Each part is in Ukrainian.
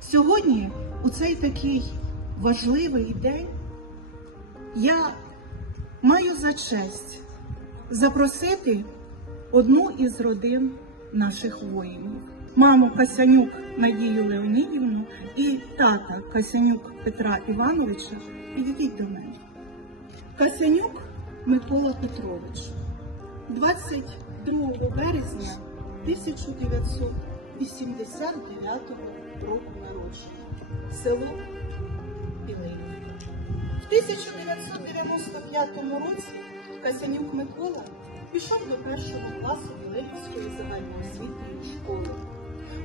Сьогодні, у цей такий важливий день, я маю за честь запросити одну із родин наших воїнів. Маму Касянюк Надію Леонідівну і тата Касянюк Петра Івановича. Підійдіть до мене. Касянюк Микола Петрович, 22 березня 1989 року народження, село Білинівка. В 1995 році Касянюк Микола пішов до першого класу Білинівської загальноосвітньої школи.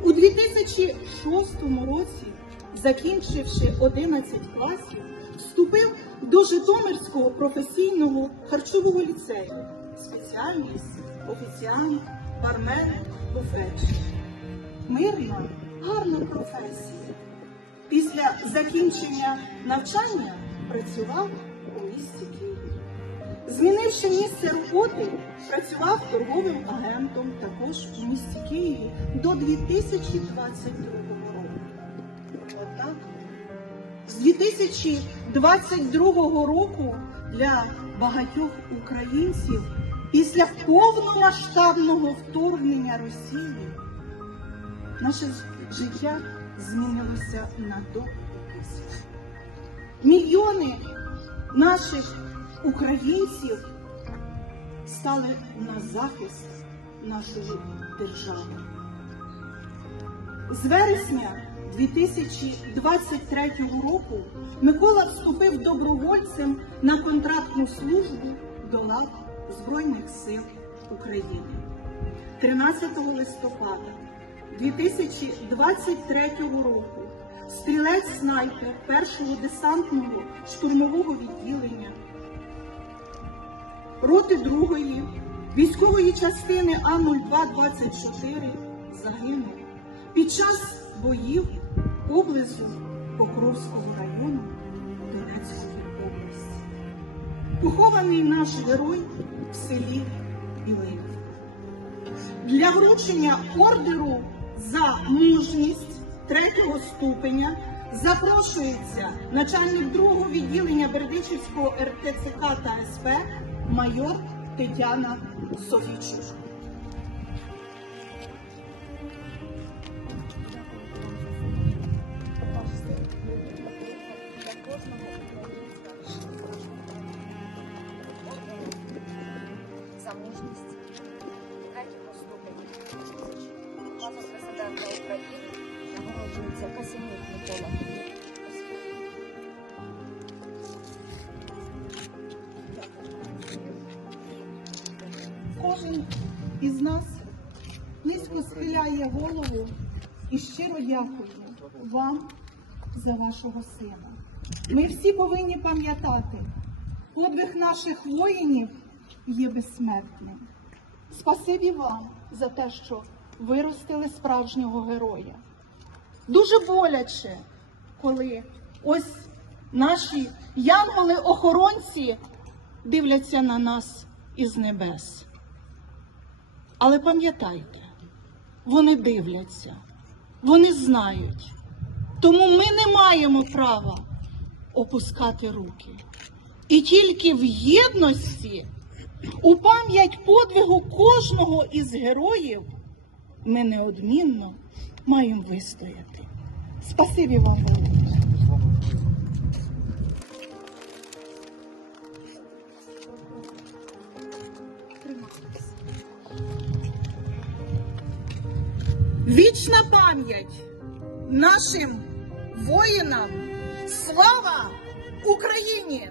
У 2006 році, закінчивши 11 класів, вступив до Житомирського професійного харчового ліцею. Спеціальність офіціант, бармен, буфетчик. Мирна, гарна професія. Після закінчення навчання працював у місті Києві. Змінивши місце роботи, працював торговим агентом також у місті Києві до 2022 року. Однак з 2022 року для багатьох українців після повномасштабного вторгнення Росії наше життя змінилося на до і. Мільйони наших українців стали на захист нашої держави. З вересня 2023 року Микола вступив добровольцем на контрактну службу до лав Збройних сил України. 13 листопада 2023 року стрілець снайпер першого десантного штурмового відділення роти другої військової частини А-0224 загинув під час боїв поблизу Покровського району Донецької області. Похований наш герой в селі Білинівка. Для вручення ордеру мужність третього ступеня запрошується начальник другого відділення Бердичівського РТЦК та СП майор Тетяна Софійчук. за мужність нагороджується Касянюк. Кожен із нас низько схиляє голову і щиро дякую вам за вашого сина. Ми всі повинні пам'ятати, подвиг наших воїнів є безсмертним. Спасибі вам за те, що виростили справжнього героя. Дуже боляче, коли ось наші янголи-охоронці дивляться на нас із небес. Але пам'ятайте, вони дивляться, вони знають. Тому ми не маємо права опускати руки. І тільки в єдності, у пам'ять подвигу кожного із героїв, ми неодмінно маємо вистояти. Спасибі вам велике. Вічна пам'ять нашим воїнам. Слава Україні!